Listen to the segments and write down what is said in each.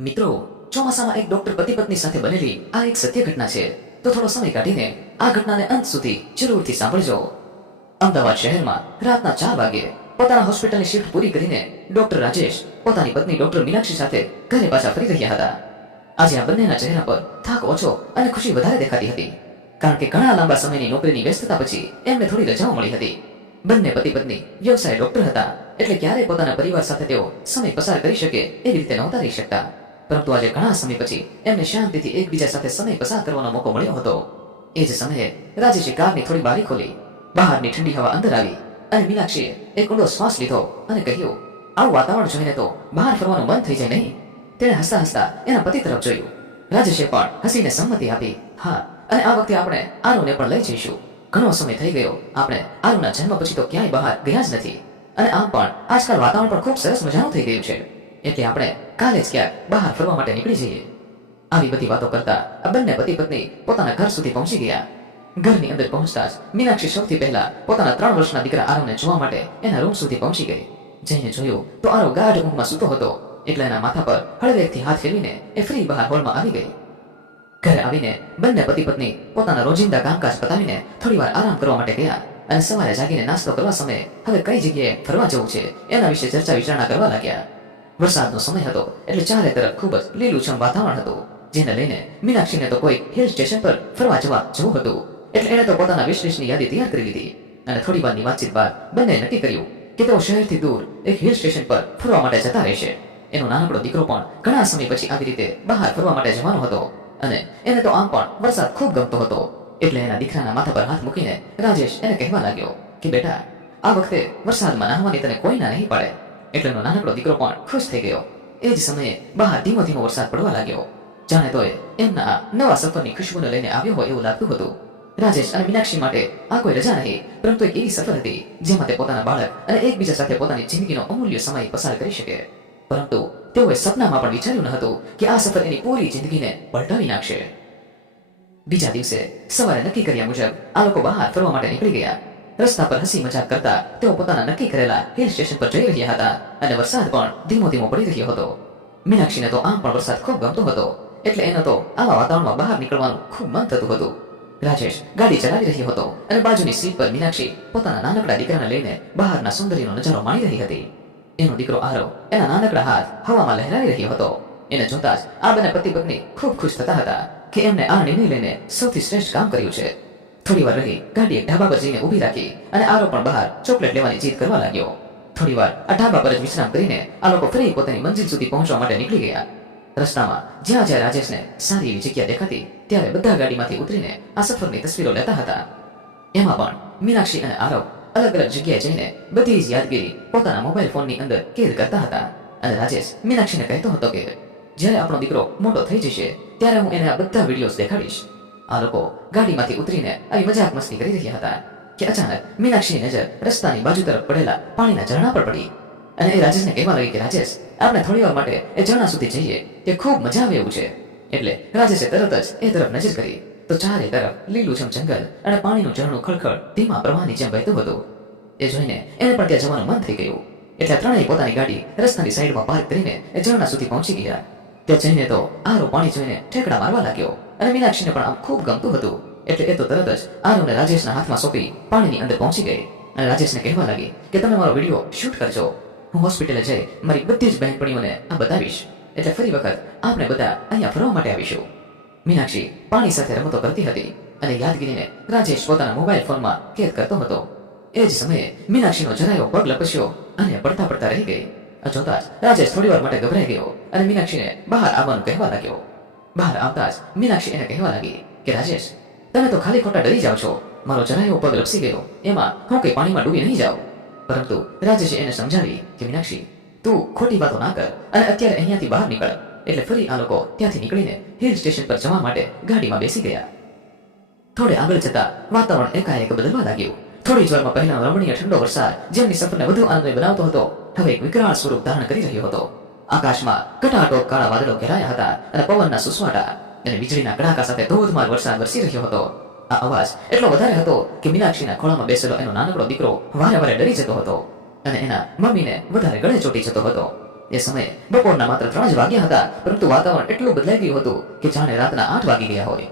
મિત્રો, ચોમાસામાં એક ડોક્ટર પતિ પત્ની સાથે બનેલી આ એક સત્ય ઘટના છે. તો થોડો સમય કાઢીને આ ઘટનાને અંત સુધી જરૂરથી સાંભળજો. અમદાવાદ શહેરમાં રાતના 4 વાગે પોતાના હોસ્પિટલની શિફ્ટ પૂરી કરીને ડોક્ટર રાજેશ પોતાની પત્ની ડોક્ટર મીનાક્ષી સાથે ઘરે પાછા ફરી રહ્યા હતા. આજે આ બંનેના ચહેરા પર થાક ઓછો અને ખુશી વધારે દેખાતી હતી, કારણ કે ઘણા લાંબા સમયની નોકરીની વ્યસ્તતા પછી એમને થોડી રજાઓ મળી હતી. બંને પતિ પત્ની વ્યવસાય ડોક્ટર હતા, એટલે ક્યારેય પોતાના પરિવાર સાથે તેઓ સમય પસાર કરી શકે એવી રીતે નહોતા રહી શકતા. પરંતુ આજે ઘણા સમય પછી એમને શાંતિથી એકબીજા સાથે સમય પસાર કરવાનો મોકો મળ્યો હતો. એ જ સમયે રાજેશે કારની થોડી બારી ખોલી, બહારની ઠંડી હવા અંદર આવી અને મીનાક્ષીએ એક ઊંડો શ્વાસ લીધો અને કહ્યું, આવું વાતાવરણ જોઈને તો બહાર ફરવાનું મન થઈ જાય નહીં. તેણે હસતા હસતા એના પતિ તરફ જોયું. રાજેશે પણ હસીને સંમતિ આપી. હા, અને આ વખતે આપણે આરુને પણ લઈ જઈશું. ઘણો સમય થઈ ગયો, આપણે આરુના જન્મ પછી તો ક્યાંય બહાર ગયા જ નથી, અને આમ પણ આજકાલ વાતાવરણ પણ ખૂબ સરસ મજાનું થઈ ગયું છે, એટલે આપણે કાલે જ ક્યાંક બહાર ફરવા માટે નીકળી જઈએ. આવી બધી વાતો કરતા આ બંને પતિ પત્ની પોતાના ઘર સુધી પહોંચી ગયા. ઘરની અંદર પહોંચતા જ મીનાક્ષી સૌથી પહેલા પોતાના 3 વર્ષના દીકરા આરવને જોવા માટે એના રૂમ સુધી પહોંચી ગઈ. જઈને જોયું તો આરવ ગાઢ ઊંઘમાં સૂતો હતો, એટલે એના માથા પર હળવેકથી હાથ ફેરવીને એ ફરી બહાર હોલમાં આવી ગઈ. ઘરે આવીને બંને પતિ પત્ની પોતાના રોજિંદા કામકાજ પતાવીને થોડીવાર આરામ કરવા માટે ગયા, અને સવારે જાગીને નાસ્તો કરવા સમયે હવે કઈ જગ્યાએ ફરવા જવું છે એના વિશે ચર્ચા વિચારણા કરવા લાગ્યા. વરસાદનો સમય હતો, એટલે ચારે તરફ ખૂબ જ લીલુંછમ વાતાવરણ હતું, જેને લઈને મીનાક્ષીને તો કોઈ હિલ સ્ટેશન પર ફરવા જવું હતું. એટલે એણે તો પોતાના વિશેષની યાદી તૈયાર કરી લીધી, અને થોડી વારની વાતચીત બાદ બંને નક્કી કર્યું કે તેઓ શહેરથી દૂર એક હિલ સ્ટેશન પર ફરવા માટે જતા રહેશે. એનો નાનકડો દીકરો પણ ઘણા સમય પછી આવી રીતે બહાર ફરવા માટે જવાનો હતો, અને એને તો આમ પણ વરસાદ ખૂબ ગમતો હતો. એટલે એના દીકરાના માથા પર હાથ મૂકીને રાજેશ એને કહેવા લાગ્યો કે બેટા, આ વખતે વરસાદમાં નાહવાની તને કોઈ ના નહીં પાડે. એટલે એનો નાનકડો દીકરો પણ ખુશ થઈ ગયો. એ જ સમયે બહાર ધીમો ધીમો વરસાદ પડવા લાગ્યો, જાણે તો એમના નવા સફરની ખુશ્બુને લઈને આવ્યો હોય એવું લાગતું હતું. રાજેશ અને મીનાક્ષી માટે આ કોઈ રજા નહીં, પરંતુ એક એવી સફર હતી જેમાં તે પોતાના બાળક અને એકબીજા સાથે પોતાની જિંદગીનો અમૂલ્ય સમય પસાર કરી શકે. પરંતુ તેઓએ સપનામાં પણ વિચાર્યું ન હતું કે આ સફર એની પૂરી જિંદગીને પલટાવી નાખશે. બીજા દિવસે સવારે નક્કી કર્યા મુજબ આ લોકો બહાર ફરવા માટે નીકળી ગયા. રસ્તા પર હસી મજાક કરતા તેઓ પોતાના નક્કી કરેલા હિલ સ્ટેશન પર જઈ રહ્યા હતા, અને વરસાદ પણ ધીમો ધીમો પડી રહ્યો હતો. મીનાક્ષીને તો આમ પણ વરસાદ ખૂબ ગમતો હતો, એટલે એને તો આવા વાતાવરણમાં બહાર નીકળવાનું ખૂબ મન થતું હતું. રાજેશ ગાડી ચલાવી રહ્યો હતો, અને બાજુની સીટ પર મીનાક્ષી પોતાના નાનકડા દીકરાને લઈને બહારના સૌંદર્યનો નજારો માણી રહી હતી. એનો દીકરો આરવ એના નાનકડા હાથ હવામાં લહેરાવી રહ્યો હતો. એને જોતા જ આ બંને પતિ પત્ની ખૂબ ખુશ થતા હતા કે એમને આ નિર્ણય લઈને સૌથી શ્રેષ્ઠ કામ કર્યું છે. થોડી વાર રહી ગાડી એક ઢાબા પર જઈને ઊભી રાખી, અને આરવ પણ બહાર ચોકલેટ લેવાની જીદ કરવા લાગ્યો. થોડી વાર આ ઢાબા પર જ વિશ્રામ કરીને આ લોકો ફરી પોતાની મંજિલ સુધી પહોંચવા માટે નીકળી ગયા. રસ્તામાં જ્યાં જ્યાં રાજેશને સારી એવી જગ્યા દેખાતી, ત્યારે બધા ગાડીમાંથી ઉતરીને આ સફરની તસવીરો લેતા હતા. એમાં પણ મીનાક્ષી અને આરવ અલગ અલગ જગ્યાએ જઈને બધી જ યાદગીરી પોતાના મોબાઈલ ફોનની અંદર કેદ કરતા હતા. અને રાજેશ મીનાક્ષીને કહેતો હતો કે જ્યારે આપણો દીકરો મોટો થઈ જશે ત્યારે હું એને આ બધા વિડીયોઝ દેખાડીશ. આ લોકો ગાડીમાંથી ઉતરીને આવી મજાક મસ્તી કરી રહ્યા હતા કે અચાનક મીનાક્ષીની નજર રસ્તાની બાજુ તરફ પડેલા પાણીના ઝરણા પર પડી, અને એ રાજેશને કહેવા લાગી કે રાજેશ, આપણે થોડી વાર માટે એ ઝરણા સુધી જઈએ, તે ખૂબ મજા આવે એવું છે. એટલે રાજેશે તરત જ એ તરફ નજર કરી તો ચારે તરફ લીલુંછમ જંગલ અને પાણીનું ઝરણું ખળખળ ધીમા પ્રવાહની જેમ વહેતું હતું. એ જોઈને એને પણ ત્યાં જવાનું મન થઈ ગયું, એટલે ત્રણેય પોતાની ગાડી રસ્તાની સાઈડમાં પાર્ક કરીને એ ઝરણા સુધી પહોંચી ગયા. ત્યાં જઈને તો આરો પાણી જોઈને ઠેકડા મારવા લાગ્યો, અને મીનાક્ષીને પણ આમ ખૂબ ગમતું હતું, એટલે એ તો તરત જ આરોને રાજેશના હાથમાં સોંપી પાણીની અંદર પહોંચી ગઈ, અને રાજેશને કહેવા લાગી કે તમે મારો વિડીયો શૂટ કરજો, હું હોસ્પિટલે જઈ મારી બધી જ બહેનપણીઓને આ બતાવીશ, એટલે ફરી વખત આપણે બધા અહીંયા ફરવા માટે આવીશું. મીનાક્ષી પાણી સાથે રમતો કરતી હતી, અને યાદગીરીને રાજેશ પોતાના મોબાઈલ ફોનમાં કેદ કરતો હતો. એ જ સમયે મીનાક્ષીનો જરાયો પગ લપસ્યો અને પડતા પડતા રહી ગઈ. જોતા જ રાજેશ થોડી વાર માટે ગભરાઈ ગયો, અને મીનાક્ષીને બહાર આવવાનું કહેવા લાગ્યો. બહાર આવતા જ મીનાક્ષી એને કહેવા લાગી કે રાજેશ, તમે તો ખાલી ખોટા ડરી જાઓ છો, મારો જરાયો પગ લપસી ગયો, એમાં હું કઈ પાણીમાં ડૂબી નહીં જાઉં. પરંતુ રાજેશે એને સમજાવી કે મીનાક્ષી, તું ખોટી વાતો ના કર, અને અત્યારે અહીંયાથી બહાર નીકળ. એટલે ફરી આ લોકો ત્યાંથી નીકળીને હિલ સ્ટેશન પર જવા માટે ગાડીમાં બેસી ગયા. થોડે આગળ જતા વાતાવરણ એકાએક બદલવા લાગ્યું. થોડી જ વારમાં પહેલાનો રમણીય ઠંડો વરસાદ જેમની સફરને વધુ આનંદમય બનાવતો હતો, હવે એક વિકરાળ સ્વરૂપ ધારણ કરી રહ્યો હતો. આકાશમાં ઘટાટોપ કાળા વાદળો ઘેરાયા હતા, અને પવનના સુસવાટા અને વીજળીના કડાકા સાથે ધોધમાર વરસાદ વરસી રહ્યો હતો. આ અવાજ એટલો વધારે હતો કે મીનાક્ષીના ખોળામાં બેસેલો એનો નાનકડો દીકરો વારે વારે ડરી જતો હતો, અને એના મમ્મીને વધારે ગળે ચોટી જતો હતો. એ સમયે બપોરના માત્ર 3 જ વાગ્યા હતા, પરંતુ વાતાવરણ એટલું બદલાઈ ગયું હતું કે જાણે રાતના 8 વાગી ગયા હોય.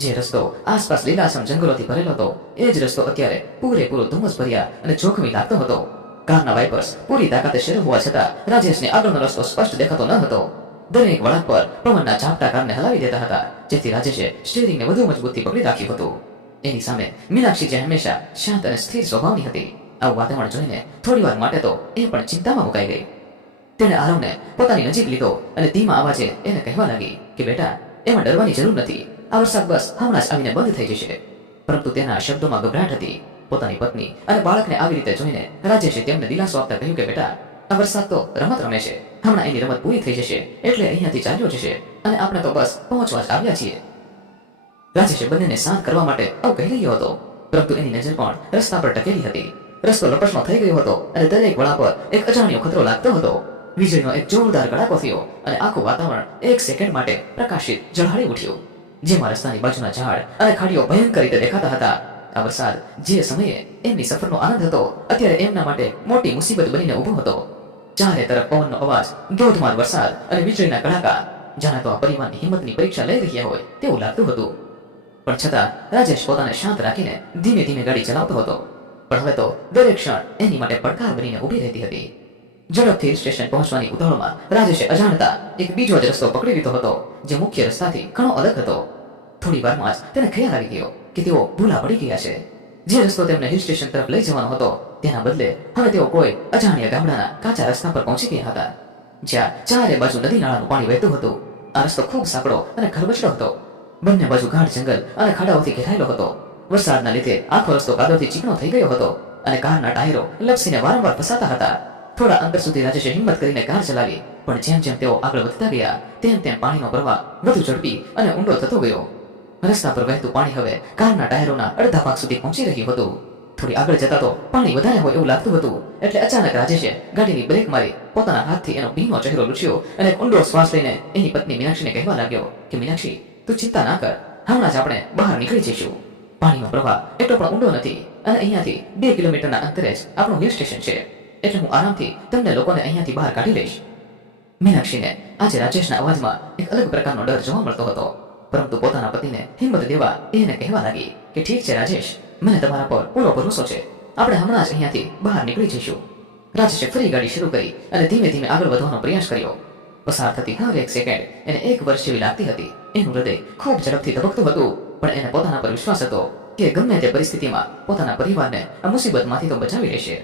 જે રસ્તો આસપાસ લીલાછમ જંગલોથી ભરેલો હતો, એ જ રસ્તો અત્યારે પૂરેપૂરો ધુમ્મસ ભર્યા અને જોખમી લાગતો હતો. કારના વાઇપર્સ પૂરી તાકાતે શરૂ હોવા છતાં રાજેશને આગળનો રસ્તો સ્પષ્ટ દેખાતો ન હતો. દરેક વળાંક પર પવનના ઝાપટા કારને હલાવી દેતા હતા, જેથી રાજેશે સ્ટીયરિંગને વધુ મજબૂતથી પકડી રાખ્યું હતું. એની સામે મીનાક્ષી જે હંમેશા શાંત અને સ્થિર સ્વભાવની હતી, આવું વાતાવરણ જોઈને થોડીવાર માટે તો એ પણ ચિંતામાં મુકાઈ ગઈ. તેણે આરવને પોતાની નજીક લીધો અને ધીમા અવાજે એને કહેવા લાગી કે બેટા, એમાં ડરવાની જરૂર નથી. આ વરસાદ બસ હમણાં જ આવીને બંધ થઈ જશે. પરંતુ તેના શબ્દોમાં ગભરાટ હતી. પોતાની પત્ની અને બાળકને આવી રીતે જોઈને રાજેશે તેમને દિલાસો આપતા કહ્યું કે બેટા, આ વરસાદ તો રમત રમે છે. હમણાં એની રમત પૂરી થઈ જશે એટલે અહીંયાથી ચાલ્યો જશે અને આપણે તો બસ પહોંચવા જ આવ્યા છીએ. રાજેશે બંનેને શાંત કરવા માટે આવું કહી રહ્યો હતો, પરંતુ એની નજર પણ રસ્તા પર ટકેલી હતી. રસ્તો લપસણો થઈ ગયો હતો અને દરેક વળા પર એક અજાણ્યો ખતરો લાગતો હતો. વીજળીનો એક જોરદાર કડાકો થયો અને આખું વાતાવરણ એક સેકન્ડ માટે પ્રકાશિત ઝળહળી ઉઠ્યું, જેમાં રસ્તાની બાજુના ઝાડ અને ખાડીઓ ભયંકર રીતે દેખાતા હતા. આ વરસાદ જે સમયે એમની સફરનો આનંદ હતો, અત્યારે એમના માટે મોટી મુસીબત બનીને ઊભો હતો. ચારે તરફ પવનનો અવાજ, ધોધમાર વરસાદ અને વીજળીના કડાકા, જાણે તો આ પરિવારની હિંમતની પરીક્ષા લઈ રહ્યા હોય તેવું લાગતું હતું. પણ છતાં રાજેશ પોતાને શાંત રાખીને ધીમે ધીમે ગાડી ચલાવતો હતો. પણ હવે તો દરેક ક્ષણ એની માટે પડકાર બનીને ઊભી રહેતી હતી. ઝડપથી હિલ સ્ટેશન પહોંચવાની ઉતાવળમાં રાજેશે અજાણતા એક બીજો જ રસ્તો પકડી લીધો હતો, જે મુખ્ય રસ્તાથી ઘણો અલગ હતો. થોડી વારમાં જ તેને ખ્યાલ આવી ગયો કે તેઓ ભૂલા પડી ગયા છે. જે રસ્તો તેમને હિલ સ્ટેશન તરફ લઈ જવાનો હતો, તેના બદલે હવે તેઓ કોઈ અજાણ્યા ગામડાના કાચા રસ્તા પર પહોંચી ગયા હતા, જ્યાં ચારે બાજુ નદી નાળાનું પાણી વહેતું હતું. આ રસ્તો ખૂબ સાંકડો અને ખરબચડો હતો. બંને બાજુ ગાઢ જંગલ અને ખાડાઓથી ઘેરાયેલો હતો. વરસાદના લીધે આખો રસ્તો કાદવથી ચીકણો થઈ ગયો હતો અને કારના ટાયરો લપસીને વારંવાર ફસાતા હતા. થોડા અંતર સુધી રાજેશે હિંમત કરીને કાર ચલાવી, પણ જેમ જેમ તેઓ આગળ વધતા ગયા તેમ તેમ પાણીનો પ્રવાહ વધુ ઝડપી અને ઊંડો થતો ગયો. રસ્તા પર વહેતું પાણી હવે કારના ટાયરોના અડધા ભાગ સુધી પહોંચી રહ્યું હતું. થોડી આગળ જતા તો પાણી વધારે હોય એવું લાગતું હતું, એટલે અચાનક રાજેશે ગાડીની બ્રેક મારી પોતાના હાથથી એનો ભીનો ચહેરો લૂછ્યો અને ઊંડો શ્વાસ લઈને એની પત્ની મીનાક્ષીને કહેવા લાગ્યો કે મીનાક્ષી, તું ચિંતા ના કર, હમણાં જ આપણે બહાર નીકળી જઈશું. પાણીનો પ્રવાહ એટલો પણ ઊંડો નથી અને અહીંયાથી 2 કિલોમીટરના અંતરે જ આપણું હિલ સ્ટેશન છે, એટલે હું આરામથી તમને લોકોને અહીંયાથી બહાર કાઢી લઈશ. મીનાક્ષીને આજે રાજેશના અવાજમાં એક અલગ પ્રકારનો ડર જોવા મળતો હતો, પરંતુ પોતાના પતિને હિંમત દેવા એને કહેવા લાગી કે ઠીક છે રાજેશ, મને તમારા પર પૂરો ભરોસો છે, આપણે હમણાં જ અહીંયાથી બહાર નીકળી જઈશું. રાજેશે ફરી ગાડી શરૂ કરી અને ધીમે ધીમે આગળ વધવાનો પ્રયાસ કર્યો. પસાર થતી હર એક સેકન્ડ એને 1 વર્ષ જેવી લાગતી હતી. એનું હૃદય ખૂબ ઝડપથી ધબકતું હતું, પણ એને પોતાના પર વિશ્વાસ હતો કે ગમે તે પરિસ્થિતિમાં પોતાના પરિવારને આ મુસીબતમાંથી તો બચાવી લેશે.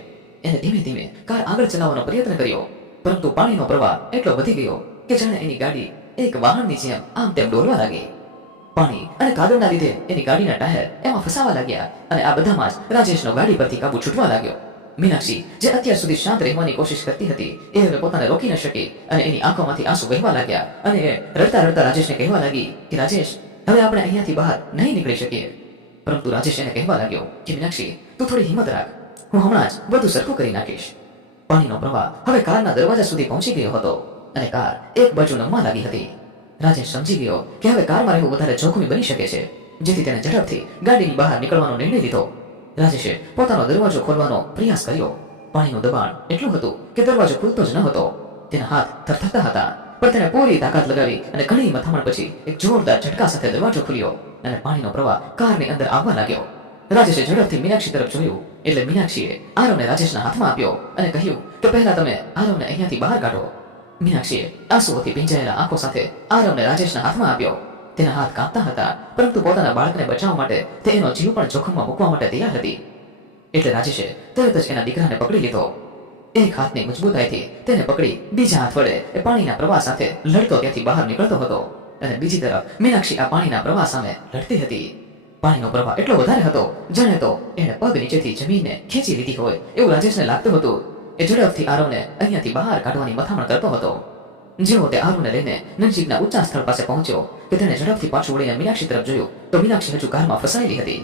એને ધીમે ધીમે કાર આગળ ચલાવવાનો પ્રયત્ન કર્યો, પરંતુ પાણીનો પ્રવાહ એટલો વધી ગયો કે જાણે એની ગાડી એક વાહનની જેમ આમ તેમ ડોલવા લાગી. પાણી અને કાદવના લીધે એની ગાડીના ટાયર એમાં ફસાવા લાગ્યા અને આ બધામાં જ રાજેશનો ગાડી પરથી કાબુ છૂટવા લાગ્યો. મીનાક્ષી, જે અત્યાર સુધી શાંત રહેવાની કોશિશ કરતી હતી, એ હવે પોતાને રોકી ન શકી અને એની આંખોમાંથી આંસુ વહેવા લાગ્યા અને એ રડતા રડતા રાજેશને કહેવા લાગી કે રાજેશ, હવે આપણે અહીંયાથી બહાર નહીં નીકળી શકીએ. પરંતુ રાજેશ એને કહેવા લાગ્યો કે મીનાક્ષી, તું થોડી હિંમત રાખ, હું હમણાં જ બધું સરખું કરી નાખીશ. પાણીનો પ્રવાહ હવે કારના દરવાજા સુધી પહોંચી ગયો હતો અને કાર એક બાજુ નમવા લાગી હતી. રાજેશ સમજી ગયો કે હવે કારમાં રહેવું વધારે જોખમી બની શકે છે, જેથી તેને ઝડપથી ગાડીની બહાર નીકળવાનો નિર્ણય લીધો. રાજેશે પોતાનો દરવાજો ખોલવાનો પ્રયાસ કર્યો. પાણીનું દબાણ એટલું હતું કે દરવાજો ખુલતો જ ન હતો. તેના હાથ થરથરતા હતા, પણ તેને પૂરી તાકાત લગાવી અને ઘણી મથામણ પછી એક જોરદાર ઝટકા સાથે દરવાજો ખુલ્યો અને પાણીનો પ્રવાહ કારની અંદર આવવા લાગ્યો. રાજેશે ઝડપથી મીનાક્ષી તરફ જોયું, એટલે મીનાક્ષીએ આરવને રાજેશના હાથમાં આપ્યો અને કહ્યું કે પહેલા તમે આરવને અહીંયાથી બહાર કાઢો. મીનાક્ષીએ આંસુઓથી ભીંજાયેલા આંખો સાથે આરવને રાજેશના હાથમાં આપ્યો. તેના હાથ કાંપતા હતા, પરંતુ પોતાના બાળકને બચાવવા માટે તે એનો જીવ પણ જોખમમાં મૂકવા માટે તૈયાર હતી. એટલે રાજેશે તરત જ એના દીકરાને પકડી લીધો. એક હાથની મજબૂતાઈથી તેને પકડી બીજા હાથ વડે એ પાણીના પ્રવાહ સાથે લડતો ત્યાંથી બહાર નીકળતો હતો અને બીજી તરફ મીનાક્ષી આ પાણીના પ્રવાહ સામે લડતી હતી. પાણીનો પ્રવાહ એટલો વધારે હતો જાણે તો એણે પગ નીચેથી જમીનને ખેંચી લીધી હોય એવું રાજેશને લાગતું હતું. એ ઝડપથી આરવને અહીંયાથી બહાર કાઢવાની મથામણ કરતો હતો. જેવો તે આરવને લઈને નજીકના ઊંચા સ્થળ પાસે પહોંચ્યો કે તેણે ઝડપથી પાછું વળીને મીનાક્ષી તરફ જોયું તો મીનાક્ષી હજુ કારમાં ફસાયેલી હતી.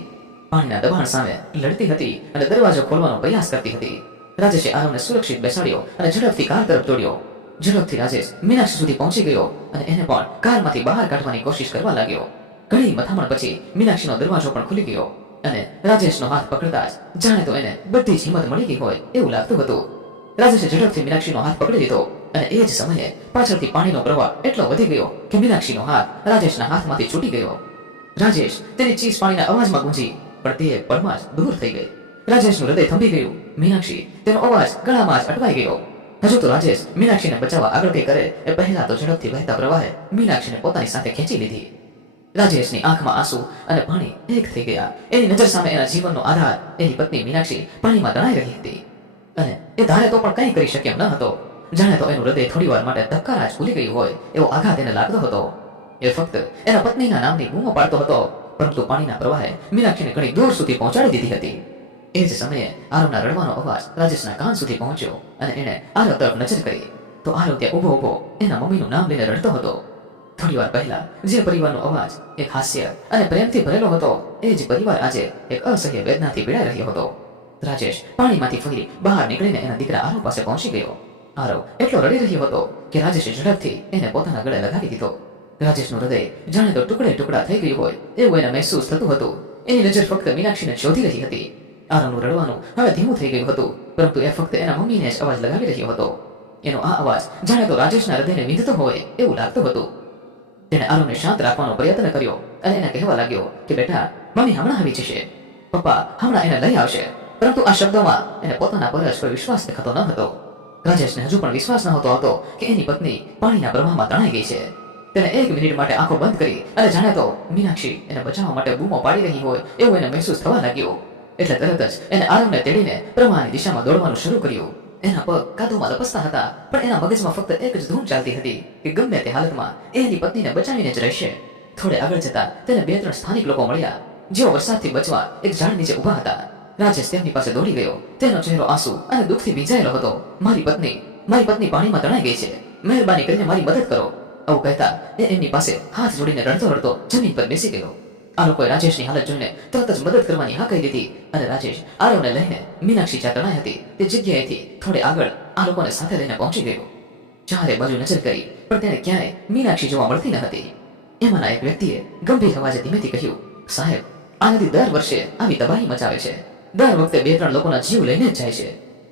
પાણીના દબાણ સામે લડતી હતી અને દરવાજો ખોલવાનો પ્રયાસ કરતી હતી. રાજેશે આરવને સુરક્ષિત બેસાડ્યો અને ઝડપથી કાર તરફ દોડ્યો. ઝડપથી રાજેશ મીનાક્ષી સુધી પહોંચી ગયો અને એને પણ કારમાંથી બહાર કાઢવાની કોશિશ કરવા લાગ્યો. ઘણી મથામણ પછી મીનાક્ષીનો દરવાજો પણ ખુલી ગયો અને રાજેશનો હાથ પકડતા જ જાણે તો એને બધી જ હિંમત મળી ગઈ હોય એવું લાગતું હતું. રાજેશે ઝડપથી મીનાક્ષીનો હાથ પકડી લીધો અને એ જ સમયે પાછળથી પાણીનો પ્રવાહ એટલો વધી ગયો કે મીનાક્ષીનો હાથ રાજેશના હાથમાંથી છૂટી ગયો. રાજેશ તેની ચીસ પાણીના અવાજમાં ગુંજી, પણ તે પળમાં જ દૂર થઈ ગઈ. રાજેશનું હૃદય થંભી ગયું. મીનાક્ષી, તેનો અવાજ ગળામાં જ અટવાઈ ગયો. હજુ તો રાજેશ મીનાક્ષીને બચાવવા આગળ કંઈ કરે એ પહેલા તો ઝડપથી વહેતા પ્રવાહે મીનાક્ષીને પોતાની સાથે ખેંચી લીધી. રાજેશની આંખમાં આંસુ અને પાણી એક થઈ ગયા. એની નજર સામે એના જીવનનો આધાર એની પત્ની મીનાક્ષી પાણીમાં તણાઈ રહી હતી. અને એ ધારે તો પણ કંઈ કરી શક્યો ન હતો. જાણે તો એનું હૃદય થોડી વાર માટે ધબકારા જ ભૂલી ગયું હોય એવો આઘાત એને લાગતો હતો. એ ફક્ત એના પત્નીના નામની બૂમો પાડતો હતો, પરંતુ પાણીના પ્રવાહે મીનાક્ષીને ઘણી દૂર સુધી પહોંચાડી દીધી હતી. એ જ સમયે આરવના રડવાનો અવાજ રાજેશના કાન સુધી પહોંચ્યો અને એણે આરવ તરફ નજર કરી તો આરવ ત્યાં ઊભો ઊભો એના મમ્મીનું નામ લઈને રડતો હતો. થોડી વાર પહેલા જે પરિવારનો અવાજ એક હાસ્ય અને પ્રેમથી ભરેલો હતો, એ જ પરિવાર આજે એક અસહ્ય વેદનાથી પીડાઈ રહ્યો હતો. રાજેશ પાણીમાંથી ફરી બહાર નીકળીને એના દીકરા આરવ પાસે પહોંચી ગયો. આરવ એટલો રડી રહ્યો હતો કે રાજેશે ઝડપથી એને પોતાના ગળે લગાવી દીધો. રાજેશનું હૃદય જાણે તો ટુકડે ટુકડા થઈ ગયું હોય એવું એને મહેસૂસ થતું હતું. એની નજર ફક્ત મીનાક્ષીને શોધી રહી હતી. આરવનું રડવાનું હવે ધીમું થઈ ગયું હતું, પરંતુ એ ફક્ત એના મમ્મીને જ અવાજ લગાવી રહ્યો હતો. એનો આ અવાજ જાણે તો રાજેશના હૃદયને વિંધતો હોય એવું લાગતું હતું. તેણે આરવને શાંત રાખવાનો પ્રયત્ન કર્યો અને એને કહેવા લાગ્યો કે બેટા, મમ્મી હમણાં આવી જશે, પપ્પા હમણાં એને લઈ આવશે. પરંતુ આ શબ્દોમાં એને પોતાના પર જ કોઈ વિશ્વાસ દેખાતો ન હતો. રાજેશને હજુ પણ વિશ્વાસ નહોતો આવતો કે એની પત્ની પાણીના પ્રવાહમાં તણાઈ ગઈ છે. તેને 1 મિનિટ માટે આંખો બંધ કરી અને જાણે તો મીનાક્ષી એને બચાવવા માટે બૂમો પાડી રહી હોય એવું એને મહેસૂસ થવા લાગ્યું. એટલે તરત જ એને આરવને તેડીને પ્રવાહની દિશામાં દોડવાનું શરૂ કર્યું. એના પગ કાદવમાં લપસતા હતા, પણ એના મગજમાં ફક્ત એક જ ધૂન ચાલતી હતી કે ગમે તે હાલતમાં એ એની પત્નીને બચાવીને જ રહેશે. થોડે આગળ જતા તેને 2-3 સ્થાનિક લોકો મળ્યા, જેઓ વરસાદથી બચવા એક ઝાડ નીચે ઊભા હતા. રાજેશ તેમની પાસે દોડી ગયો. તેનો ચહેરો આંસુ અને દુઃખથી ભીંજાયેલો હતો. મારી પત્ની પાણીમાં તણાઈ ગઈ છે, મહેરબાની કરીને મારી મદદ કરો. આવું કહેતા એ એમની પાસે હાથ જોડીને રડતો રડતો જમીન પર બેસી ગયો. આ લોકોએ રાજેશની હાલત જોઈને તરત જ મદદ કરવાની હા કહી દીધી અને રાજેશ આરવને લઈને મીનાક્ષી જ્યાં તણાઈ હતી તે જગ્યાએથી થોડે આગળ આ લોકોને સાથે લઈને પહોંચી ગયો. ચારે બાજુ નજર કરી, પણ તેને ક્યાંય મીનાક્ષી જોવા મળતી ન હતી. એમાંના એક વ્યક્તિએ ગંભીર અવાજે ધીમેથી કહ્યું, સાહેબ, આ નદી દર વર્ષે આવી તબાહી મચાવે છે. દર વખતે 2-3 લોકોના જીવ લઈને જ જાય છે.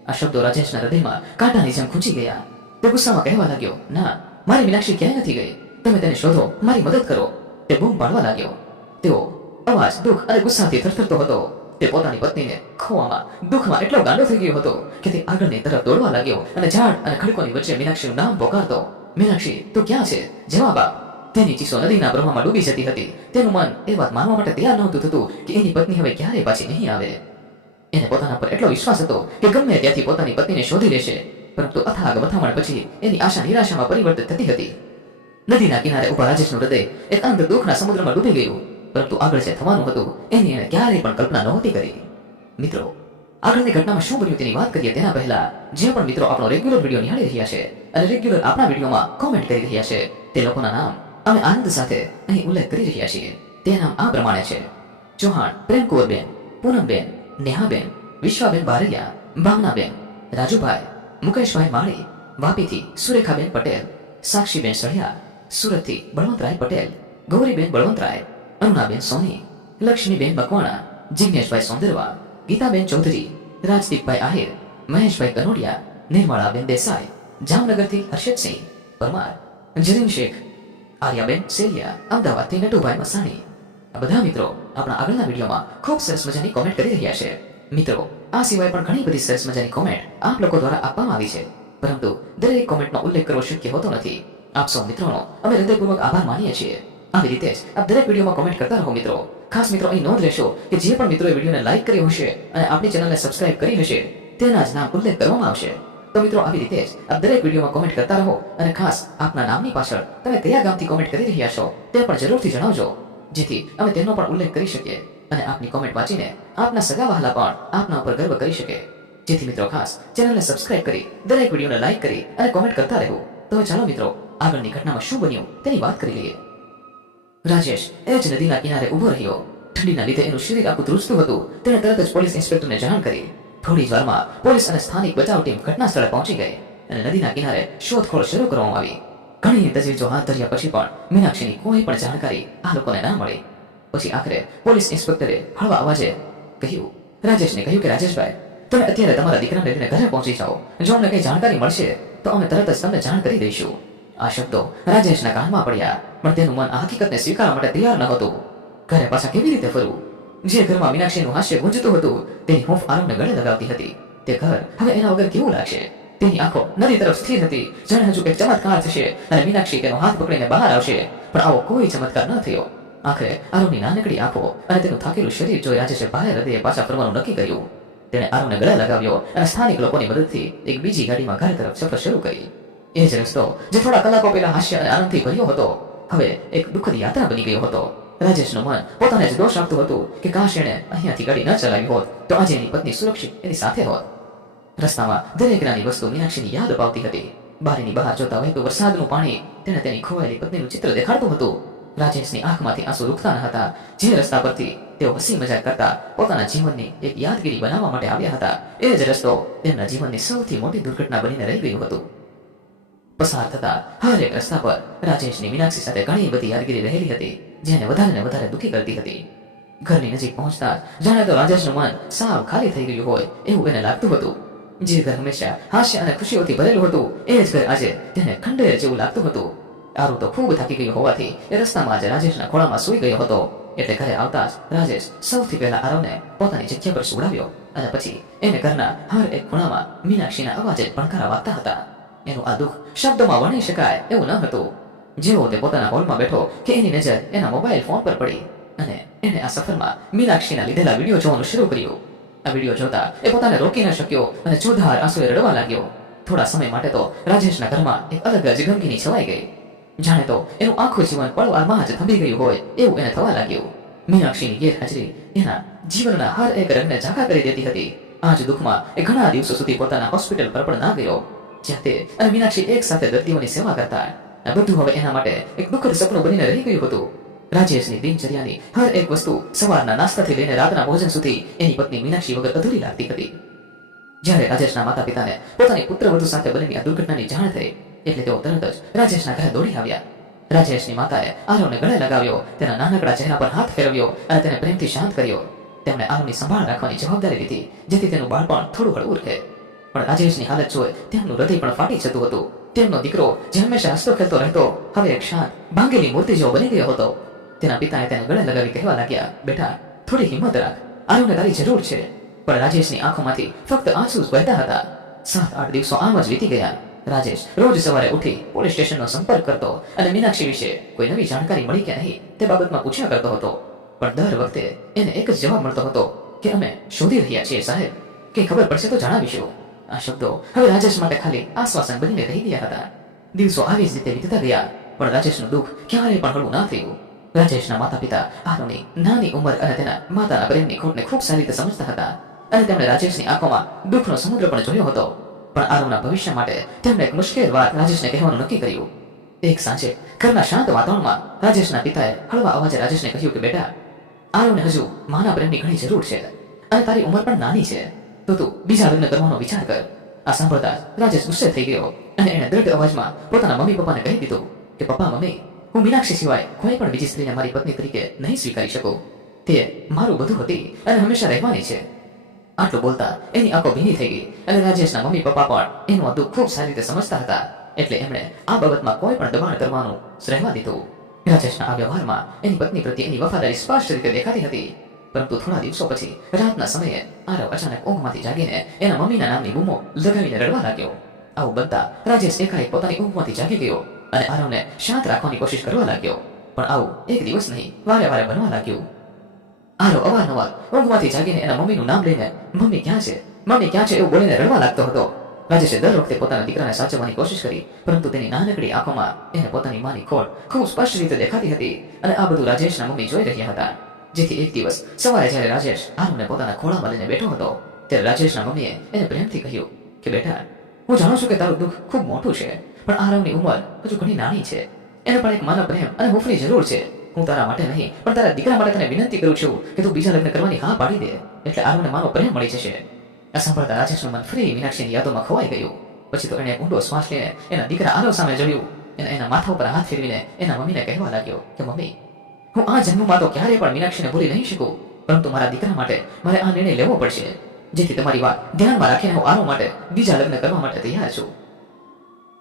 આ શબ્દો રાજેશના હૃદયમાં કાંટાની જેમ ખૂંચી ગયા. તે ગુસ્સામાં કહેવા લાગ્યો, ના, મારી મીનાક્ષી ક્યાંય નથી ગઈ. તમે તેને શોધો, મારી મદદ કરો. તે બૂમ પાડવા લાગ્યો. તેઓ અવાજ દુઃખ અને ગુસ્સાથી થરથરતો હતો. તે પોતાની પત્નીને ખોવામાં દુઃખમાં એટલો ગાંડો થઈ ગયો હતો કે તે આગળની તરફ દોડવા લાગ્યો અને ઝાડ અને ખડકોની વચ્ચે મીનાક્ષીનું નામ પોકારતો. મીનાક્ષી, તું ક્યાં છે? જવાબ આપ. તેની ચીસો નદીના પ્રવાહમાં ડૂબી જતી હતી. તેનું મન એ વાત માનવા માટે તૈયાર નહોતું થતું કે એની પત્ની હવે ક્યારેય પાછી નહીં આવે. એને પોતાના પર એટલો વિશ્વાસ હતો કે ગમે ત્યાંથી પોતાની પત્નીને શોધી લેશે, પરંતુ અથાગ મથામણ પછી એની આશા નિરાશામાં પરિવર્તિત થતી હતી. નદીના કિનારે ઉભા રાજેશનું હૃદય એક અંધ દુઃખના સમુદ્રમાં ડૂબી ગયું, પરંતુ આગળ જે થવાનું હતું એની એને ક્યારેય પણ કલ્પના નહોતી કરી. મિત્રો, આગળની ઘટનામાં શું બન્યું તેની વાત કરીએ તેના પહેલા જે પણ મિત્રો આપણો રેગ્યુલર વિડીયો નિહાળી રહ્યા છે અને રેગ્યુલર આપણા વિડીયોમાં કોમેન્ટ કરી રહ્યા છે, તે લોકોના નામ અમે આનંદ સાથે અહીં ઉલ્લેખ કરી રહ્યા છીએ. તે નામ આ પ્રમાણે છે: ચૌહાણ પ્રેમકુંવરબેન, પૂનમબેન, નેહાબેન, વિશ્વાબેન બારૈયા, ભાવનાબેન, રાજુભાઈ, મુકેશભાઈ માળી, વાપીથી સુરેખાબેન પટેલ, સાક્ષીબેન સળિયા, સુરતથી બળવંતરાય પટેલ, ગૌરીબેન બળવંતરાય, અરુણાબેન સોની, લક્ષ્મીબેન મકવાણા, જિજ્ઞેશભાઈ સોંદરવા, ગીતાબેન ચૌધરી, રાજદીપભાઈ આહિર, મહેશભાઈ કનોડિયા, નિર્મળાબેન દેસાઈ, જામનગરથી હર્ષદસિંહ પરમાર, જરીન શેખ, આર્યાબેન સેલિયા, અમદાવાદથી નટુભાઈ મસાણી. આ બધા મિત્રો આપણા આગળના વિડીયોમાં ખૂબ સરસ મજાની કોમેન્ટ કરી રહ્યા છે. મિત્રો, આ સિવાય પણ ઘણી બધી સરસ મજાની કોમેન્ટ આપ લોકો દ્વારા આપવામાં આવી છે, પરંતુ દરેક કોમેન્ટનો ઉલ્લેખ કરવો શક્ય હોતો નથી. આપ સૌ મિત્રોનો અમે હૃદયપૂર્વક આભાર માનીએ છીએ. આવી રીતે જ આપ દરેક વિડીયોમાં કોમેન્ટ કરતા રહો મિત્રો. ખાસ મિત્રો, અહીં નોંધ લેશો કે જે પણ મિત્રોએ વિડીયોને લાઈક કર્યો હશે અને આપણી ચેનલને સબસ્ક્રાઇબ કરી હશે તેના જ નામ ઉલ્લેખ કરવામાં આવશે. તો મિત્રો, આવી રીતે જ આપ દરેક વિડીયોમાં કોમેન્ટ કરતા રહો અને ખાસ આપના નામની પાછળ તમે કયા ગામથી કોમેન્ટ કરી રહ્યા છો તે પણ જરૂરથી જણાવજો, જેથી અમે તેનો પણ ઉલ્લેખ કરી શકીએ અને આપની કોમેન્ટ વાંચીને આપના સગા વહાલા પણ આપના ઉપર ગર્વ કરી શકે. જેથી મિત્રો, ખાસ ચેનલને સબસ્ક્રાઇબ કરી દરેક વિડીયોને લાઈક કરી અને કોમેન્ટ કરતા રહો. તો ચાલો મિત્રો, આગળની ઘટનામાં શું બન્યું તેની વાત કરી લઈએ. રાજેશ એ જ નદીના કિનારે ઊભો રહ્યો. ઠંડીના લીધે એનું શરીર આખું ધ્રુજતું હતું. તેણે તરત જ પોલીસ ઇન્સ્પેક્ટરને જાણ કરી. થોડી જ વારમાં પોલીસ અને સ્થાનિક બચાવ ટીમ ઘટના સ્થળે પહોંચી ગઈ અને નદીના કિનારે શોધખોળ શરૂ કરવામાં આવી. ઘણી તજવીજો હાથ ધર્યા પછી પણ મીનાક્ષીની કોઈ પણ જાણકારી આ લોકોને ના મળી. પછી આખરે પોલીસ ઇન્સ્પેક્ટરે હળવા અવાજે રાજેશને કહ્યું કે રાજેશભાઈ, તમે અત્યારે તમારા દીકરાને લઈને ઘરે પહોંચી જાઓ. જો અમને કઈ જાણકારી મળશે તો અમે તરત જ તમને જાણ કરી દઈશું. આ શબ્દો રાજેશના કાનમાં પડ્યા, પણ તેનું મન આ હકીકતને સ્વીકારવા માટે તૈયાર ન હતું. ઘરે પાછા કેવી રીતે ફરવું? જે ઘરમાં મીનાક્ષીનું હાસ્ય ગુંજતું હતું તેની હૂંફ આરવને ગળે લગાવતી હતી. તે ઘર હવે એના વગર કેવું લાગશે? તેની આંખો નદી તરફ સ્થિર હતી, જાણે હજુ એક ચમત્કાર થશે અને મીનાક્ષી તેનો હાથ પકડીને બહાર આવશે. પણ આવો કોઈ ચમત્કાર ન થયો. આખરે આરવની નાનકડી આંખો અને તેનું થાકેલું શરીર જોઈ રાજેશે ભારે હૃદયે પાછા ફરવાનું નક્કી કર્યું. તેણે આરવને ગળે લગાવ્યો અને સ્થાનિક લોકોની મદદથી એક બીજી ગાડીમાં ઘર તરફ સફર શરૂ કરી. એ જ રસ્તો જે થોડા કલાકો પહેલા હાસ્ય અને આનંદથી ભર્યો હતો, હવે એક દુઃખદ યાત્રા બની ગયો હતો. રાજેશનું મન પોતાને જ દોષ આપતું હતું કે કાશ એણે અહીંયાથી ગાડી ન ચલાવી હોત તો આજે એની પત્ની સુરક્ષિત એની સાથે હોત. રસ્તામાં દરેક નાની વસ્તુ મીનાક્ષીની યાદ અપાવતી હતી. બારીની બહાર જોતા વહેતું વરસાદનું પાણી તેણે તેની ખોવાયેલી પત્નીનું ચિત્ર દેખાડતું હતું. રાજેશની આંખમાંથી આંસુ રૂકતા ન હતા. જે રસ્તા પરથી તેઓ હસી મજાક કરતા પોતાના જીવનની એક યાદગીરી બનાવવા માટે આવ્યા હતા, એ જ રસ્તો તેમના જીવનની સૌથી મોટી દુર્ઘટના બનીને રહી ગયું હતું. પસાર થતા હર એક રસ્તા પર રાજેશની મીનાક્ષી સાથે ઘણી બધી યાદગીરી રહેલી હતી, જેને વધારે ને વધારે દુઃખી કરતી હતી. ઘરની નજીક પહોંચતા જાણે તો રાજેશનું મન સાવ ખાલી થઈ ગયું હોય એવું એને લાગતું હતું. જે ઘર હંમેશા હાસ્ય અને ખુશીઓથી ભરેલું હતું, એ જ ઘર આજે તેને ખંડેર જેવું લાગતું હતું. આરુ તો ખૂબ થાકી ગયો હોવાથી એ રસ્તામાં આજે રાજેશના ખોળામાં સૂઈ ગયો હતો. એટલે ઘરે આવતા જ રાજેશ સૌથી પહેલા આરવને પોતાની જગ્યા પર સુવડાવ્યો અને પછી એને ઘરના હર એક ખૂણામાં મીનાક્ષીના અવાજે ભણકારા વાગતા હતા. એનું આ દુઃખ શબ્દોમાં વર્ણી શકાય એવું ન હતું. જેવો તે પોતાના હોલમાં બેઠો કે એની નજર એના મોબાઈલ ફોન પર પડી અને એને આ સફરમાં મીનાક્ષીના લીધેલા વિડીયો જોવાનું શરૂ કર્યું. આ વિડીયો જોતા એ પોતાને રોકી ન શક્યો અને ચોધાર આંસુએ રડવા લાગ્યો. થોડા સમય માટે તો રાજેશના ઘરમાં એક અલગ જ ગમગીની છવાઈ ગઈ. જાણે તો એનું આખું જીવન પળવારમાં જ થંભી ગયું હોય એવું એને થવા લાગ્યું. મીનાક્ષીની ગેરહાજરી એના જીવનના હર એક રંગને ઝાંખા કરી દેતી હતી. આ જ દુઃખમાં એ ઘણા દિવસો સુધી પોતાના હોસ્પિટલ પર પણ ના ગયો, જ્યાં તે અને મીનાક્ષી એક સાથે દર્દીઓની સેવા કરતા. આ બધું હવે એના માટે એક દુઃખદ સપનું બનીને રહી ગયું હતું. રાજેશની દિનચર્યાની હર એક વસ્તુ સવારના નાસ્તાથી લઈને રાતના ભોજન સુધી એની પત્ની મીનાક્ષી વગર અધૂરી લાગતી હતી. જ્યારે રાજેશના માતા પિતાને પોતાની પુત્રવધુ સાથે બનેલી આ દુર્ઘટનાની જાણ થઈ એટલે તેઓ તરત જ રાજેશના ઘરે દોડી આવ્યા. રાજેશની માતાએ આરવને ગળે લગાવ્યો, તેના નાનકડા ચહેરા પર હાથ ફેરવ્યો અને તેને પ્રેમથી શાંત કર્યો. તેમણે આરવની સંભાળ રાખવાની જવાબદારી લીધી, જેથી તેનું બાળપણ થોડું હળવું રહે. પણ રાજેશની હાલત જોઈ તેમનું હૃદય પણ ફાટી જતું હતું. તેમનો દીકરો જે હંમેશા હસતો ખેલતો રહેતો હવે એક શાંત ભાંગેલી મૂર્તિ જેવો બની ગયો હતો. તેના પિતાએ તેને ગળે લગાવી કહેવા લાગ્યા, બેટા થોડી હિંમત રાખ, આરવને તારી જરૂર છે. પણ રાજેશની આંખોમાંથી ફક્ત આંસુ જ વહેતા હતા. 7-8 દિવસો આમ જ વીતી ગયા. રાજેશ રોજ સવારે ઉઠી પોલીસ સ્ટેશનનો સંપર્ક કરતો અને મીનાક્ષી વિશે કોઈ નવી જાણકારી મળી કે નહીં તે બાબતમાં પૂછ્યા કરતો હતો. પણ દર વખતે એને એક જ જવાબ મળતો હતો કે અમે શોધી રહ્યા છીએ સાહેબ, કે ખબર પડશે તો જણાવીશું. આ શબ્દો હવે રાજેશ માટે ખાલી આશ્વાસન બનીને રહી ગયા હતા. દિવસો આવી જ રીતે વીતતા ગયા, પણ રાજેશનું દુઃખ ક્યારેય પણ હળવું ના થયું. રાજેશના માતા પિતા આરવની નાની ઉંમર અને તેના માતાના પ્રેમની ખોટને ખૂબ સારી રીતે સમજતા હતા અને તેમણે રાજેશની આંખોમાં દુઃખનો સમુદ્ર પણ જોયો હતો. પણ આરવના ભવિષ્ય માટે તેમણે એક મુશ્કેલ વાત રાજેશને કહેવાનું નક્કી કર્યું. એક સાંજે ઘરના શાંત વાતાવરણમાં રાજેશના પિતાએ હળવા અવાજે રાજેશને કહ્યું કે બેટા, આરવને હજુ માના પ્રેમની ઘણી જરૂર છે અને તારી ઉંમર પણ નાની છે, તો તું બીજા લગ્ન કરવાનો વિચાર કર. આ સાંભળતા રાજેશ ગુસ્સે થઈ ગયો અને એણે દ્રઢ અવાજમાં પોતાના મમ્મી પપ્પાને કહી દીધું કે પપ્પા મમ્મી, હું મીનાક્ષી સિવાય કોઈ પણ બીજી સ્ત્રીને મારી પત્ની તરીકે નહીં સ્વીકારી શકું. તે મારું બધું હતી અને હંમેશા રહેવાની છે. આટલું બોલતા એની આંખો ભીની થઈ ગઈ અને રાજેશના મમ્મી પપ્પા પણ એનું આ દુઃખ ખૂબ સારી રીતે સમજતા હતા. એટલે એમણે આ બાબતમાં કોઈ પણ દબાણ કરવાનું રહેવા દીધું. રાજેશના આ વ્યવહારમાં એની પત્ની પ્રત્યે એની વફાદારી સ્પષ્ટ રીતે દેખાતી હતી. પરંતુ થોડા દિવસો પછી રાતના સમયે આરવ અચાનક ઊંઘમાંથી જાગીને એના મમ્મીના નામની બૂમો લગાવીને રડવા લાગ્યો. આવું બનતા રાજેશ એકાએક પોતાની ઊંઘમાંથી જાગી ગયો અને આરવને શાંત રાખવાની કોશિશ કરવા લાગ્યો. પણ આવું એક દિવસ નહીં, વારે વારે બનવા લાગ્યું. આરવ અવારનવાર ઊંઘમાંથી જાગીને એના મમ્મીનું નામ લઈને મમ્મી ક્યાં છે, મમ્મી ક્યાં છે એવું બોલીને રડવા લાગતો હતો. રાજેશે દર વખતે પોતાના દીકરાને સાચવવાની કોશિશ કરી, પરંતુ તેની નાનકડી આંખોમાં એને પોતાની માની ખોટ ખૂબ સ્પષ્ટ રીતે દેખાતી હતી અને આ બધું રાજેશના મમ્મી જોઈ રહ્યા હતા. જેથી એક દિવસ સવારે જ્યારે રાજેશ આરવને પોતાના ખોળામાં લઈને બેઠો હતો ત્યારે રાજેશના મમ્મીએ એને પ્રેમથી કહ્યું કે બેટા, હું જાણું છું કે તારું દુઃખ ખૂબ મોટું છે, પણ આરવની ઉંમર હજુ ઘણી નાની છે. એને પણ એક માનવ પ્રેમ અને હૂંફની જરૂર છે. હું તારા માટે નહીં પણ તારા દીકરા માટે તને વિનંતી કરું છું કે તું બીજા લગ્ન કરવાની હા પાડી દે, એટલે આરવને માનો પ્રેમ મળી જશે. આ સાંભળતા રાજેશનું મન ફરી મીનાક્ષીની યાદોમાં ખોવાઈ ગયું. પછી તો એણે ઊંડો શ્વાસ લઈને એના દીકરા આરવ સામે જોયું અને એના માથા ઉપર હાથ ફેરવીને એના મમ્મીને કહેવા લાગ્યો કે મમ્મી, હું આ જન્મમાં તો ક્યારેય પણ મીનાક્ષીને ભૂલી નહીં શકું, પરંતુ મારા દીકરા માટે મારે આ નિર્ણય લેવો પડશે. જેથી તમારી વાત ધ્યાનમાં રાખીને હું આરવ માટે બીજા લગ્ન કરવા માટે તૈયાર છું.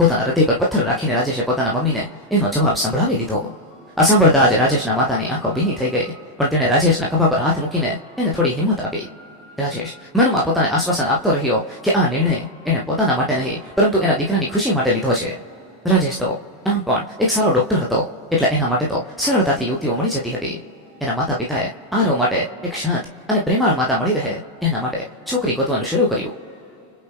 પોતાના હૃદય પર પથ્થર રાખીને રાજેશે પોતાના મમ્મીને એનો જવાબ સંભળાવી દીધો. આ સાંભળતા જ રાજેશના માતાની આંખો ભીની થઈ ગઈ, પણ તેણે રાજેશના ખભા પર હાથ મૂકીને એને થોડી હિંમત આપી. રાજેશ મનમાં પોતાને આશ્વાસન આપતો રહ્યો કે આ નિર્ણય એણે પોતાના માટે નહીં પરંતુ એના દીકરાની ખુશી માટે લીધો છે. રાજેશ તો આમ પણ એક સારો ડોક્ટર હતો, એટલે એના માટે તો સરળતાથી યુવતીઓ મળી જતી હતી. એના માતા પિતાએ આરવ માટે એક શાંત અને પ્રેમાળ માતા મળી રહે એના માટે છોકરી ગોતવાનું શરૂ કર્યું.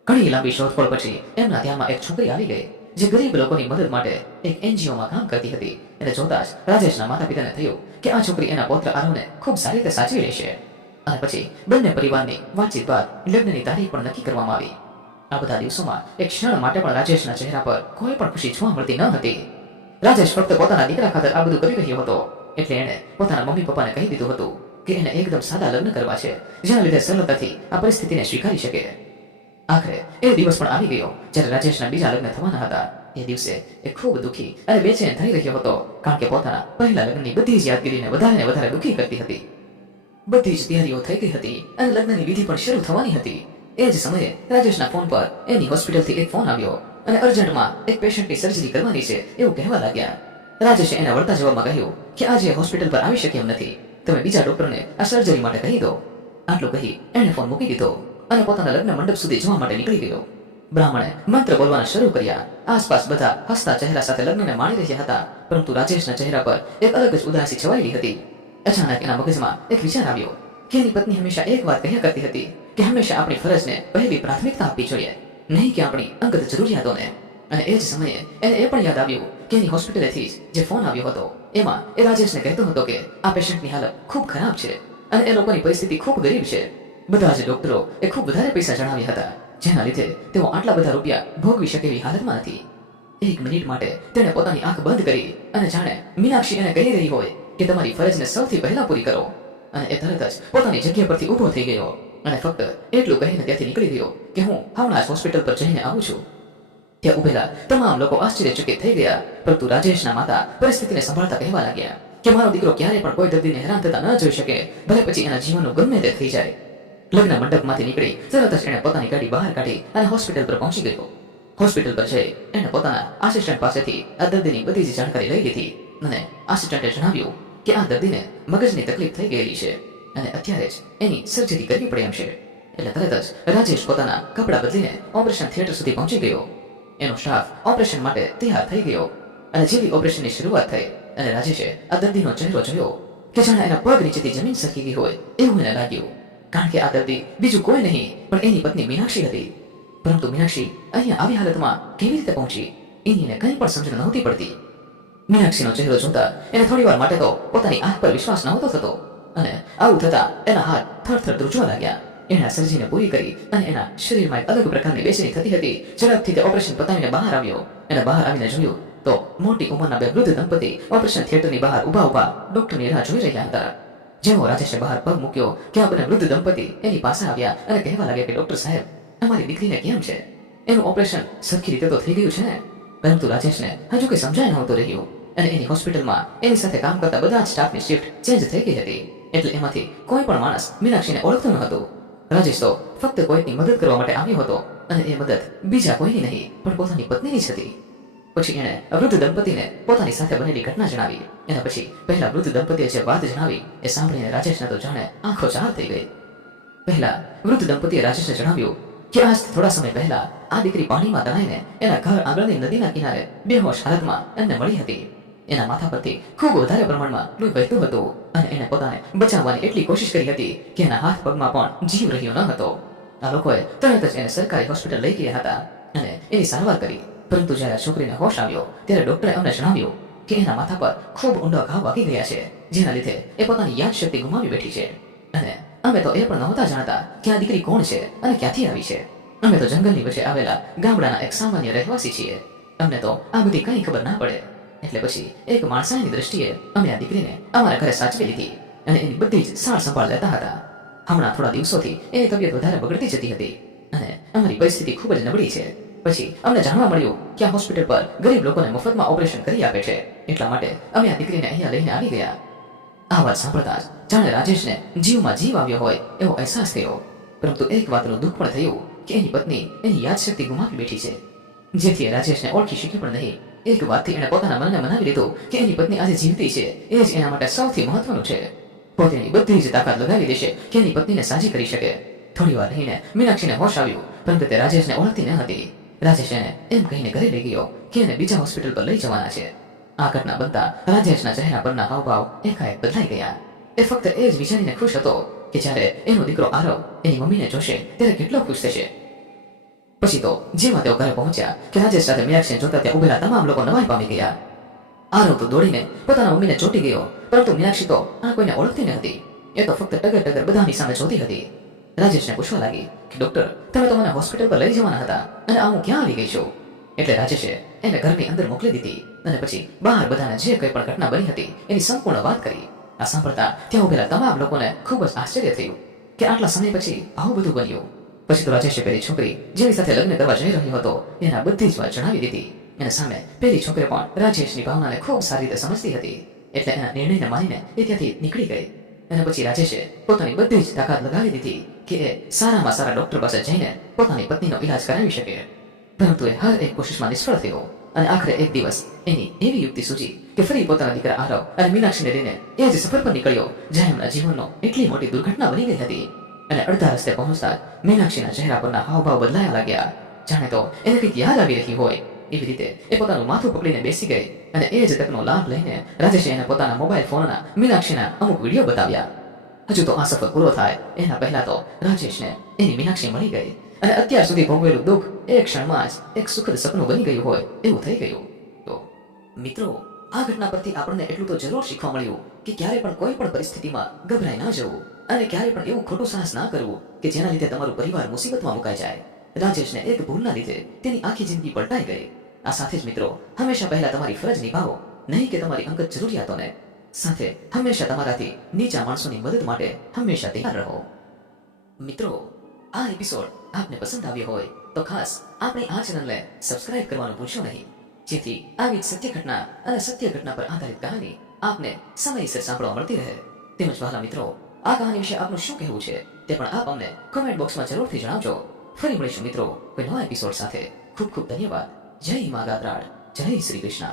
ઘણી લાંબી શોધખોળ પછી એમના ધ્યાનમાં એક છોકરી આવી ગઈ જે ગરીબ લોકોની મદદ માટે એક એનજીઓમાં કામ કરતી હતી. એને જોતા જ રાજેશના માતા પિતાને થયું કે આ છોકરી એના પૌત્ર આરવને ખૂબ સારી રીતે સાચવી લેશે. અને પછી બંને પરિવારની વાતચીત બાદ લગ્નની તારીખ પણ નક્કી કરવામાં આવી. આ બધા દિવસોમાં એક ક્ષણ માટે પણ રાજેશના ચહેરા પર કોઈ પણ ખુશી જોવા મળતી ન હતી. રાજેશ ફક્ત પોતાના દીકરા ખાતર આ બધું કરી રહ્યો હતો, એટલે એણે પોતાના મમ્મી પપ્પાને કહી દીધું હતું કે એને એકદમ સાદા લગ્ન કરવા છે, જેના લીધે સરળતાથી આ પરિસ્થિતિને સ્વીકારી શકે. આખરે એ દિવસ પણ આવી ગયો જ્યારે રાજેશના બીજા લગ્ન થવાના હતા. એ દિવસે એ ખૂબ દુઃખી અને બેચેન થઈ રહ્યો હતો, કારણ કે પોતાના પહેલા લગ્નની બધી જ યાદગીરીને વધારે ને વધારે દુઃખી કરતી હતી. બધી જ તૈયારીઓ થઈ ગઈ હતી અને લગ્નની વિધિ પણ શરૂ થવાની હતી. એ જ સમયે રાજેશના ફોન પર એની હોસ્પિટલથી એક ફોન આવ્યો અને અર્જન્ટમાં એક પેશન્ટની સર્જરી કરવાની છે એવું કહેવા લાગ્યા. રાજેશે એના વળતા જવાબમાં કહ્યું કે આજે હોસ્પિટલ પર આવી શકે એમ નથી, તમે બીજા ડોક્ટરને આ સર્જરી માટે કહી દો. આટલું કહી એણે ફોન મૂકી દીધો અને પોતાના લગ્ન મંડપ સુધી જવા માટે નીકળી ગયો. બ્રાહ્મણે મંત્ર બોલવાના શરૂ કર્યા. આસપાસ બધા હસતા ચહેરા સાથે લગ્નને માણી રહ્યા હતા, પરંતુ રાજેશના ચહેરા પર એક અલગ જ ઉદાસી છવાયેલી હતી. અચાનક એના મગજમાં એક વિચાર આવ્યો કે એની પત્ની હંમેશા એક વાત કહ્યા કરતી હતી કે હંમેશા આપણી ફરજને પહેલી પ્રાથમિકતા આપવી જોઈએ, નહીં કે આપણી અંગત જરૂરિયાતોને. અને એ જ સમયે એને એ પણ યાદ આવ્યું કે એની હોસ્પિટલેથી જે ફોન આવ્યો હતો એમાં એ રાજેશને કહેતો હતો કે આ પેશન્ટની હાલત ખૂબ ખરાબ છે અને એ લોકોની પરિસ્થિતિ ખૂબ ગરીબ છે. બધા જ ડોક્ટરો એ ખૂબ વધારે પૈસા જણાવ્યા હતા, જેના લીધે તેઓ આટલા બધા રૂપિયા ભોગવી શકે એવી હાલતમાં નથી. એક મિનિટ માટે તેણે પોતાની આંખ બંધ કરી અને જાણે મીનાક્ષી એને કહી રહી હોય કે તમારી ફરજને સૌથી પહેલા પૂરી કરો. અને એ તરત જ પોતાની જગ્યા પરથી ઊભો થઈ ગયો અને ફક્ત એટલું કહીને ત્યાંથી નીકળી ગયો કે હું હમણાં જ હોસ્પિટલ પર જઈને આવું છું. ત્યાં ઉભેલા તમામ લોકો આશ્ચર્યચકિત થઈ ગયા, પરંતુ રાજેશના માતા પરિસ્થિતિને સંભાળતા કહેવા લાગ્યા કે મારો દીકરો ક્યારેય પણ કોઈ દર્દીને હેરાન થતા ન જોઈ શકે, ભલે પછી એના જીવનનું ગમે તે થઈ જાય. લગ્ન મંડપમાંથી નીકળી તરત જ એણે પોતાની ગાડી બહાર કાઢી અને હોસ્પિટલ પર પહોંચી ગયો. હોસ્પિટલ પર જઈ એણે પોતાના આસિસ્ટન્ટ પાસેથી આ દર્દીની બધી જ જાણકારી લઈ લીધી અને આસિસ્ટન્ટે જણાવ્યું કે આ દર્દીને મગજની તકલીફ થઈ ગયેલી છે અને અત્યારે જ એની સર્જરી કરવી પડે એમ છે. એટલે તરત જ રાજેશ પોતાના કપડાં બદલીને ઓપરેશન થિયેટર સુધી પહોંચી ગયો. એનો સ્ટાફ ઓપરેશન માટે તૈયાર થઈ ગયો અને જેવી ઓપરેશનની શરૂઆત થઈ અને રાજેશે આ દર્દીનો ચહેરો જોયો કે જાણે એના પગ નીચેથી જમીન સરકી ગઈ હોય એવું એને લાગ્યું, કારણ કે આ દર્દી બીજું કોઈ નહીં પણ એની પત્ની મીનાક્ષી હતી. પરંતુ મીનાક્ષી અહીંયા આવી હાલતમાં કેવી રીતે પહોંચી એની એને કંઈ પણ સમજ નહોતી પડતી. મીનાક્ષીનો ચહેરો જોતા એને થોડીવાર માટે તો પોતાની આંખ પર વિશ્વાસ નહોતો થતો અને આવું થતા એના હાથ થરથર ધ્રુજવા લાગ્યા. એણે સર્જરીને પૂરી કરી અને એના શરીરમાં એક અલગ પ્રકારની બેચેની થતી હતી. ઝડપથી તે ઓપરેશન પતાવીને બહાર આવ્યો અને બહાર આવીને જોયું તો મોટી ઉંમરના બે વૃદ્ધ દંપતી ઓપરેશન થિયેટરની બહાર ઊભા ડોક્ટરની રાહ જોઈ રહ્યા હતા. જેવો રાજેશે બહાર પગ મૂક્યો કે આ બંને વૃદ્ધ દંપતી એની પાસે આવ્યા અને કહેવા લાગ્યા કે ડોક્ટર સાહેબ, અમારી દીકરીને કેમ છે? એનું ઓપરેશન સરખી રીતે તો થઈ ગયું છે ને? પરંતુ રાજેશને હજુ કંઈ સમજાય નહોતું રહ્યું અને એની હોસ્પિટલમાં એની સાથે કામ કરતા બધા જ સ્ટાફની શિફ્ટ ચેન્જ થઈ ગઈ હતી, એટલે એમાંથી કોઈ પણ માણસ મીનાક્ષીને ઓળખતો ન હતો. રાજેશ તો ફક્ત કોઈકની મદદ કરવા માટે આવ્યો હતો અને એ મદદ બીજા કોઈની નહીં પણ પોતાની પત્નીની જ હતી. પછી એણે વૃદ્ધ દંપતીને પોતાની સાથે બનેલી ઘટના જણાવી. એના પછી પહેલા વૃદ્ધ દંપતીએ જે વાત જણાવી એ સાંભળીને રાજેશને તો જાણે આંખો ચાર થઈ ગઈ. પહેલા વૃદ્ધ દંપતીએ રાજેશને જણાવ્યું કે આજથી થોડા સમય પહેલા આ દીકરી પાણીમાં તણાઈને એના ઘર આંગણની નદીના કિનારે બેહોશ હાલતમાં એમને મળી હતી. એના માથા પરથી ખૂબ વધારે પ્રમાણમાં લોહી વહેતું હતું અને એણે પોતાને બચાવવાની એટલી કોશિશ કરી હતી કે એના હાથ પગમાં પણ જીવ રહ્યો ન હતો. આ લોકોએ તરત જ એને સરકારી હોસ્પિટલ લઈ ગયા હતા અને એની સારવાર કરી. પરંતુ જ્યારે છોકરીને હોશ આવ્યો ત્યારે ડોક્ટરે અમને જણાવ્યું કે એના માથા પર ખૂબ ઊંડા ઘા વાગી ગયા છે, જેના લીધે એ પોતાની યાદશક્તિ ગુમાવી બેઠી છે. અને અમે તો એ પણ નહોતા જાણતા કે આ દીકરી કોણ છે અને ક્યાંથી આવી છે. અમે તો જંગલની વચ્ચે આવેલા ગામડાના એક સામાન્ય રહેવાસી છીએ. અમને તો આ બધી કંઈ ખબર ના પડે. એટલે પછી એક માણસાઈની દ્રષ્ટિએ અમે આ દીકરીને અમારા ઘરે સાચવી લીધી અને એની બધી જ સાર સંભાળ લેતા હતા. હમણાં થોડા દિવસોથી એની તબિયત વધારે બગડતી જતી હતી અને અમારી પરિસ્થિતિ ખૂબ જ નબળી છે. પછી અમને જાણવા મળ્યું કે આ હોસ્પિટલ પર ગરીબ લોકોને મફતમાં ઓપરેશન કરી આપે છે, એટલા માટે અમે આ દીકરીને અહીંયા લઈને આવી ગયા. આ વાત સાંભળતા જ જાણે રાજેશને જીવમાં જીવ આવ્યો હોય એવો અહેસાસ થયો. પરંતુ એક વાતનું દુઃખ પણ થયું કે એની પત્ની એની યાદશક્તિ ગુમાવી બેઠી છે. જેથી એ રાજેશને ઓળખી શક્યો પણ નહીં. એક વાતથી એણે પોતાના મનને મનાવી લીધું કે એની પત્ની આજે જીવતી છે, એ જ એના માટે સૌથી મહત્વનું છે. પોતે એની બધી જ તાકાત લગાવી દેશે કે એની પત્નીને સાજી કરી શકે. થોડી વાર રહીને મીનાક્ષીને હોશ આવ્યું, પરંતુ તે રાજેશને ઓળખતી ન હતી. રાજેશ એને એમ કહીને ઘરે લઈ ગયો કે એને બીજા હોસ્પિટલ પર લઈ જવાના છે. આ ઘટના બનતા રાજેશના ચહેરા પરના હાવભાવ એકાએક બદલાઈ ગયા. એ ફક્ત એ જ વિચારીને ખુશ હતો કે જ્યારે એનો દીકરો આરવ એની મમ્મીને જોશે ત્યારે કેટલો ખુશ થશે. પછી તો જેવા તેઓ ઘરે પહોંચ્યા કે રાજેશ સાથે મીનાક્ષીને જોતા ત્યાં ઉભેલા તમામ લોકો નવાઈ પામી ગયા. આરવ તો દોડીને પોતાના મમ્મીને ચોંટી ગયો, પરંતુ મીનાક્ષી તો આ કોઈને ઓળખતી ન હતી. એ તો ફક્ત ટગર ટગર બધાની સામે જોતી હતી. રાજેશને પૂછવા લાગી કે ડોક્ટર, તમે તો મને હોસ્પિટલ પર લઈ જવાના હતા અને આ હું ક્યાં આવી ગઈ છું? એટલે રાજેશે એને ઘરની અંદર મોકલી દીધી અને પછી બહાર બધાને જે કંઈ પણ ઘટના બની હતી એની સંપૂર્ણ વાત કરી. આ સાંભળતા ત્યાં ઉભેલા તમામ લોકોને ખૂબ જ આશ્ચર્ય થયું કે આટલા સમય પછી આવું બધું બન્યું. પછી તો રાજેશે પેલી છોકરી જેની સાથે લગ્ન કરવા જઈ રહ્યો હતો એના બધી જ વાત જણાવી દીધી. અને સામે પેલી છોકરી પણ રાજેશની ભાવનાને ખૂબ સારી રીતે સમજતી હતી. એટલે એના નિર્ણયને માનીને એ ત્યાંથી નીકળી ગઈ. અને પછી રાજેશે પોતાની બધી જ તાકાત લગાવી દીધી કે એ સારામાં સારા ડોક્ટર પાસે જઈને પોતાની પત્નીનો ઈલાજ કરાવી શકે. પરંતુ એ હર એક કોશિશમાં નિષ્ફળ થયો અને આખરે એક દિવસ એની એવી યુક્તિ સૂજી કે ફરી પોતાના દીકરા આરવ અને મીનાક્ષીને લઈને એ જ સફર પર નીકળ્યો જ્યાં એમના જીવનનો એટલી મોટી દુર્ઘટના બની ગઈ હતી. અને અડધા રસ્તે પહોંચતા મીનાક્ષીના ચહેરા પરના હાવભાવ બદલાયા લાગ્યા, જાણે તો એને કંઈક યાદ આવી રહી હોય. એવી રીતે એ પોતાનું માથું પકડીને બેસી ગઈ અને એ જ તકનો લાભ લઈને રાજેશે એને પોતાના મોબાઈલ ફોનના મીનાક્ષીના અમુક વિડીયો બતાવ્યા. હજુ તો આ સફર પૂરો થાય એના પહેલા તો રાજેશને એની મીનાક્ષી મળી ગઈ અને અત્યાર સુધી ભોગવેલું દુઃખ એક ક્ષણમાં જ એક સુખદ સપનું બની ગયું હોય એવું થઈ ગયું. તો મિત્રો, આ ઘટના પરથી આપણને એટલું તો જરૂર શીખવા મળ્યું કે ક્યારે પણ કોઈ પણ પરિસ્થિતિમાં ગભરાઈ ન જવું અને ક્યારે પણ એવું ખોટું સાહસ ના કરવું કે જેના લીધે તમારું પરિવાર મુસીબતમાં મુકાઈ જાય. રાજેશને એક ભૂલના લીધે તેની આખી જિંદગી પલટાઈ ગઈ. આ સાથે જ મિત્રો, હંમેશા પહેલા તમારી ફરજ નિભાવો, નહીં કે તમારી અંગત જરૂરિયાતોને. સાથે હંમેશા તમારાથી નીચા માણસોની મદદ માટે હંમેશા તૈયાર રહો. મિત્રો, આ એપિસોડ આપને પસંદ આવ્યો હોય તો ખાસ આપણી આ ચેનલને સબસ્ક્રાઇબ કરવાનું ભૂલશો નહીં, જેથી આવી જ સત્ય ઘટના અને સત્ય ઘટના પર આધારિત કહાની આપને સમયસર સાંભળવા મળતી રહે. તેમજ વહાલા મિત્રો, આ કહાની વિશે આપનું શું કહેવું છે તે પણ આપ અમને કોમેન્ટ બોક્સમાં જરૂરથી જણાવજો. ફરી મળીશું મિત્રો કોઈ નવા એપિસોડ સાથે. ખૂબ ખૂબ ધન્યવાદ. જય મા ગાત્રાળ, જય શ્રી કૃષ્ણ.